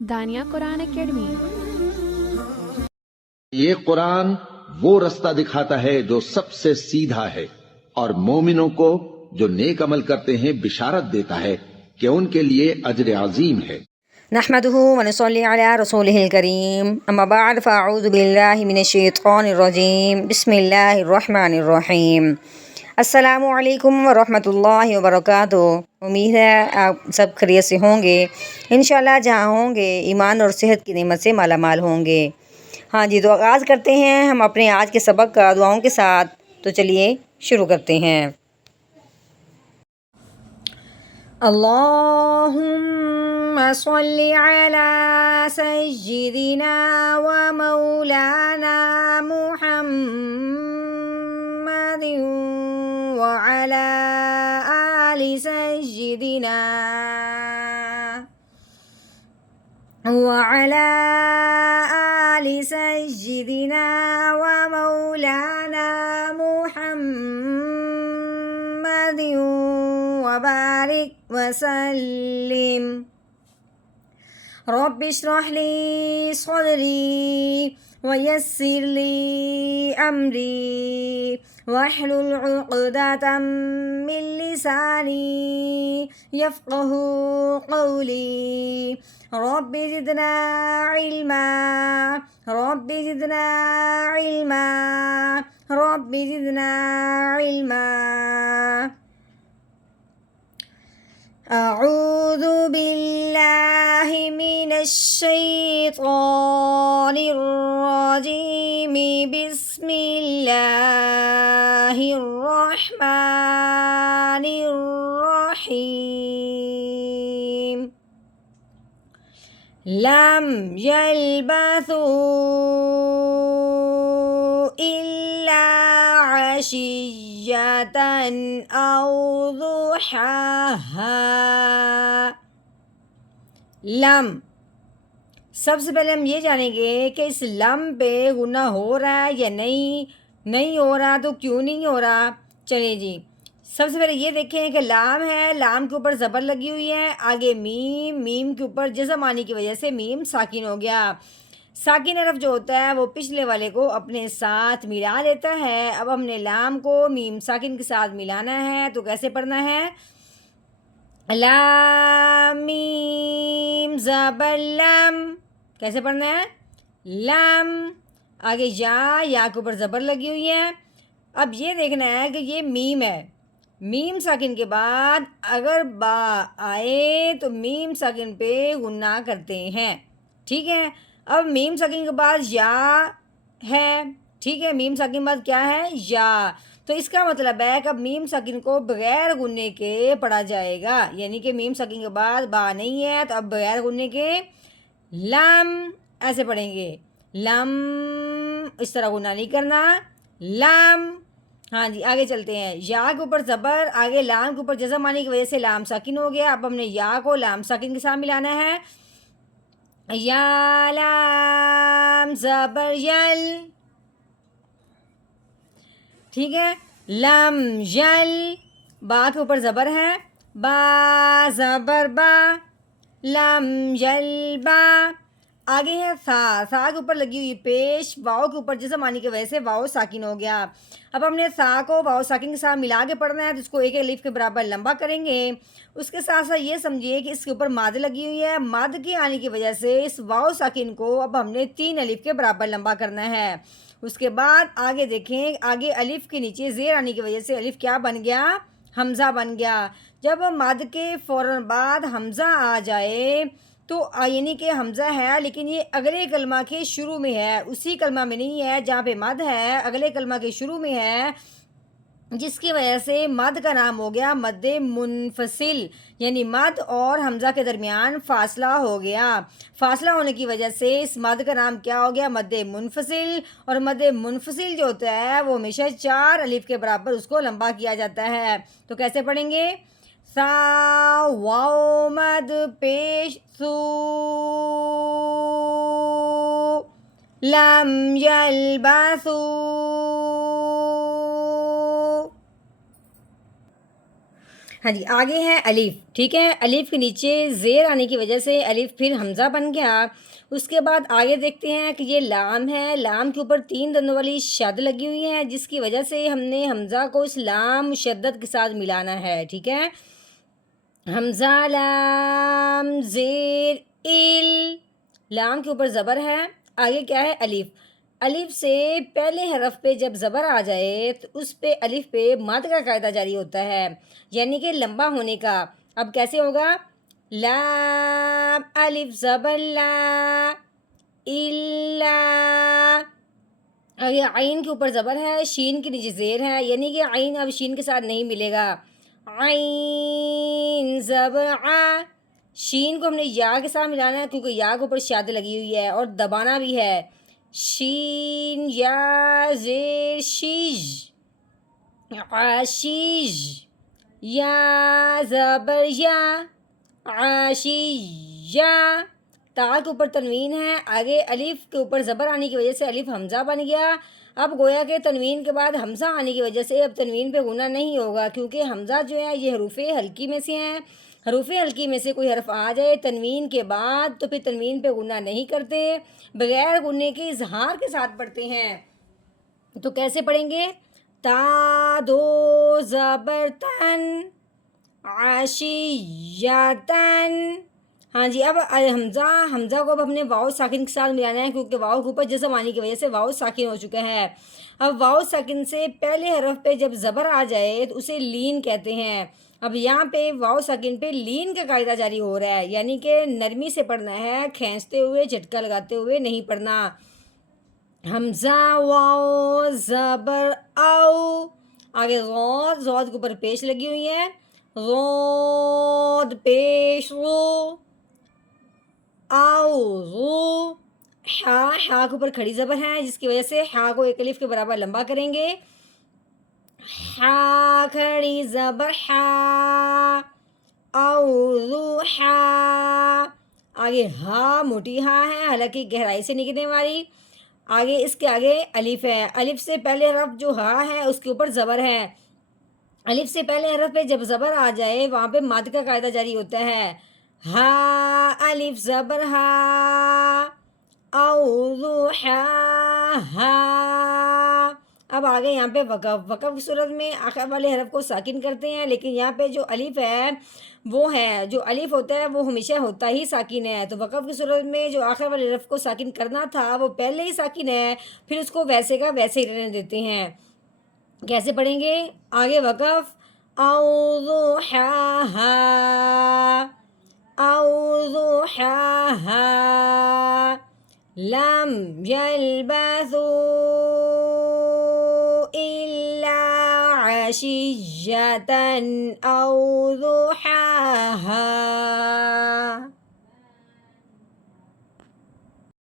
دانیہ قرآن academy. یہ قرآن وہ رستہ دکھاتا ہے جو سب سے سیدھا ہے، اور مومنوں کو جو نیک عمل کرتے ہیں بشارت دیتا ہے کہ ان کے لیے اجر عظیم ہے۔ نحمده ونصلي على رسوله الكريم اما بعد فاعوذ بالله من الشیطان الرجیم بسم اللہ الرحمن الرحیم۔ السلام علیکم ورحمۃ اللہ وبرکاتہ۔ امید ہے آپ سب خیریت سے ہوں گے، انشاءاللہ جہاں ہوں گے ایمان اور صحت کی نعمت سے مالا مال ہوں گے۔ ہاں جی، تو آغاز کرتے ہیں ہم اپنے آج کے سبق کا دعاؤں کے ساتھ۔ تو چلیے شروع کرتے ہیں۔ اللہم صلی علی سیدنا و مولانا محمد وعلی آل سیدنا وعلی آل سیدنا و مولانا محمد وبارک وسلم۔ رب اشرح لی صدری ویسر لی امری واحلل عقدۃ من لسانی یفقہوا قولی۔ رب زدنا علما رب زدنا علما رب زدنا علما۔ اعوذ باللہ من الشیطان الرجیم بسم اللہ الرحمن الرحیم۔ لم يلبثوا إلا عشية أو ضحاها۔ لم، سب سے پہلے ہم یہ جانیں گے کہ اس لم پہ غنہ ہو رہا ہے یا نہیں ہو رہا، تو کیوں نہیں ہو رہا۔ چلیں جی، سب سے پہلے یہ دیکھیں کہ لام ہے، لام کے اوپر زبر لگی ہوئی ہے، آگے میم کے اوپر جزم آنے کی وجہ سے میم ساکن ہو گیا۔ ساکن حرف جو ہوتا ہے وہ پچھلے والے کو اپنے ساتھ ملا لیتا ہے۔ اب ہم نے لام کو میم ساکن کے ساتھ ملانا ہے، تو کیسے پڑھنا ہے؟ لام میم زبر لم، کیسے پڑھنا ہے؟ لم، آگے یا کے اوپر زبر لگی ہوئی ہے۔ اب یہ دیکھنا ہے کہ یہ میم ہے، میم ساکن کے بعد اگر با آئے تو میم ساکن پہ غنہ کرتے ہیں، ٹھیک ہے۔ اب میم ساکن کے بعد یا ہے، ٹھیک ہے، میم ساکن کے بعد کیا ہے؟ یا، تو اس کا مطلب ہے کہ اب میم ساکن کو بغیر غنے کے پڑھا جائے گا، یعنی کہ میم ساکن کے بعد با نہیں ہے تو اب بغیر غنے کے لم ایسے پڑھیں گے۔ لم، اس طرح غنہ نہیں کرنا، لم۔ ہاں جی، آگے چلتے ہیں۔ یا کے اوپر زبر، آگے لام کے اوپر جزم آنے کی وجہ سے لام ساکن ہو گیا۔ اب ہم نے یا کو لام ساکن کے ساتھ ملانا ہے۔ یا لام زبر یل، ٹھیک ہے۔ لم یل، با کے اوپر زبر ہے، با زبر با، لم یل با۔ آگے ہے سا کے اوپر لگی ہوئی پیش، واؤ کے اوپر جزم آنے کی وجہ سے واؤ ساکن ہو گیا۔ اب ہم نے سا کو واؤ ساکن کے ساتھ ملا کے پڑھنا ہے، تو اس کو ایک الف کے برابر لمبا کریں گے۔ اس کے ساتھ ساتھ یہ سمجھیے کہ اس کے اوپر ماد لگی ہوئی ہے، ماد کے آنے کی وجہ سے اس واؤ ساکن کو اب ہم نے 3 الف کے برابر لمبا کرنا ہے۔ اس کے بعد آگے دیکھیں، آگے الف کے نیچے زیر آنے کی وجہ سے الف کیا بن گیا؟ حمزہ بن گیا۔ جب ماد کے فوراً بعد حمزہ آ جائے تو یعنی کہ حمزہ ہے لیکن یہ اگلے کلمہ کے شروع میں ہے، اسی کلمہ میں نہیں ہے جہاں پہ مد ہے، اگلے کلمہ کے شروع میں ہے، جس کی وجہ سے مد کا نام ہو گیا مد منفصل، یعنی مد اور حمزہ کے درمیان فاصلہ ہو گیا۔ فاصلہ ہونے کی وجہ سے اس مد کا نام کیا ہو گیا؟ مد منفصل۔ اور مد منفصل جو ہوتا ہے وہ ہمیشہ 4 الف کے برابر اس کو لمبا کیا جاتا ہے۔ تو کیسے پڑھیں گے؟ سا واو مد پیش سو لم یلبثوا۔ ہاں جی آگے ہے الف، ٹھیک ہے، الف کے نیچے زیر آنے کی وجہ سے الف پھر حمزہ بن گیا۔ اس کے بعد آگے دیکھتے ہیں کہ یہ لام ہے، لام کے اوپر 3 دندوں والی شد لگی ہوئی ہے، جس کی وجہ سے ہم نے حمزہ کو اس لام مشدد کے ساتھ ملانا ہے، ٹھیک ہے۔ حمزہ لام زیر ال، لام کے اوپر زبر ہے، آگے کیا ہے الف، الف سے پہلے حرف پہ جب زبر آ جائے تو اس پہ الف پہ مد کا قاعدہ جاری ہوتا ہے، یعنی کہ لمبا ہونے کا۔ اب کیسے ہوگا؟ لام الف زبر لا، الا، یہ عین کے اوپر زبر ہے، شین کے نیچے زیر ہے، یعنی کہ عین اب شین کے ساتھ نہیں ملے گا۔ عین زبر آ، شین کو ہم نے یا کے ساتھ ملانا ہے کیونکہ یا کے اوپر شاد لگی ہوئی ہے اور دبانا بھی ہے۔ شین یا زیر شیج، عاشیج، یا زبر یا، عاشیجا، تا کے اوپر تنوین ہے، آگے الف کے اوپر زبر آنے کی وجہ سے الف حمزہ بن گیا۔ اب گویا کہ تنوین کے بعد حمزہ آنے کی وجہ سے اب تنوین پہ غنہ نہیں ہوگا، کیونکہ حمزہ جو ہے یہ حروف حلقی میں سے ہیں، حروف حلقی میں سے کوئی حرف آ جائے تنوین کے بعد تو پھر تنوین پہ غنہ نہیں کرتے، بغیر غنے کے اظہار کے ساتھ پڑھتے ہیں۔ تو کیسے پڑھیں گے؟ تا دو زبر تن، عشیتن، ہاں جی اب حمزہ کو اب ہم نے واؤ ساکن کے ساتھ ملانا ہے، کیونکہ واؤ کے اوپر جزم آنے کی وجہ سے واؤ ساکن ہو چکا ہے۔ اب واؤ ساکن سے پہلے حرف پہ جب زبر آ جائے تو اسے لین کہتے ہیں۔ اب یہاں پہ واؤ ساکن پہ لین کا قاعدہ جاری ہو رہا ہے، یعنی کہ نرمی سے پڑھنا ہے، کھینچتے ہوئے جھٹکا لگاتے ہوئے نہیں پڑھنا۔ حمزہ واؤ زبر او، آگے غود، زود کے اوپر پیش لگی ہوئی ہے، غود پیش رو، او رو، ہا، ہا کے اوپر کھڑی زبر ہے جس کی وجہ سے ہا کو ایک الف کے برابر لمبا کریں گے، ہا کھڑی زبر ہا، او رو ہا، آگے ہا موٹی ہا ہے حالانکہ گہرائی سے نکلنے والی، آگے اس کے آگے الف ہے، الف سے پہلے حرف جو ہا ہے اس کے اوپر زبر ہے، الف سے پہلے حرف پہ جب زبر آ جائے وہاں پہ مد کا قاعدہ جاری ہوتا ہے، ہا الف زبر ہا، او ذو ہا، ہا۔ اب آگے یہاں پہ وقف کی صورت میں آخر والے حرف کو ساکن کرتے ہیں، لیکن یہاں پہ جو الف ہے وہ ہے، جو الف ہوتا ہے وہ ہمیشہ ہوتا ہی ساکن ہے، تو وقف کی صورت میں جو آخر والے حرف کو ساکن کرنا تھا وہ پہلے ہی ساکن ہے، پھر اس کو ویسے کا ویسے ہی رہنے دیتے ہیں۔ کیسے پڑھیں گے؟ آگے وقف، اعوذ ہا، اعوذ ہا، لم یلبثوا الا عشیۃ او ضحیٰ،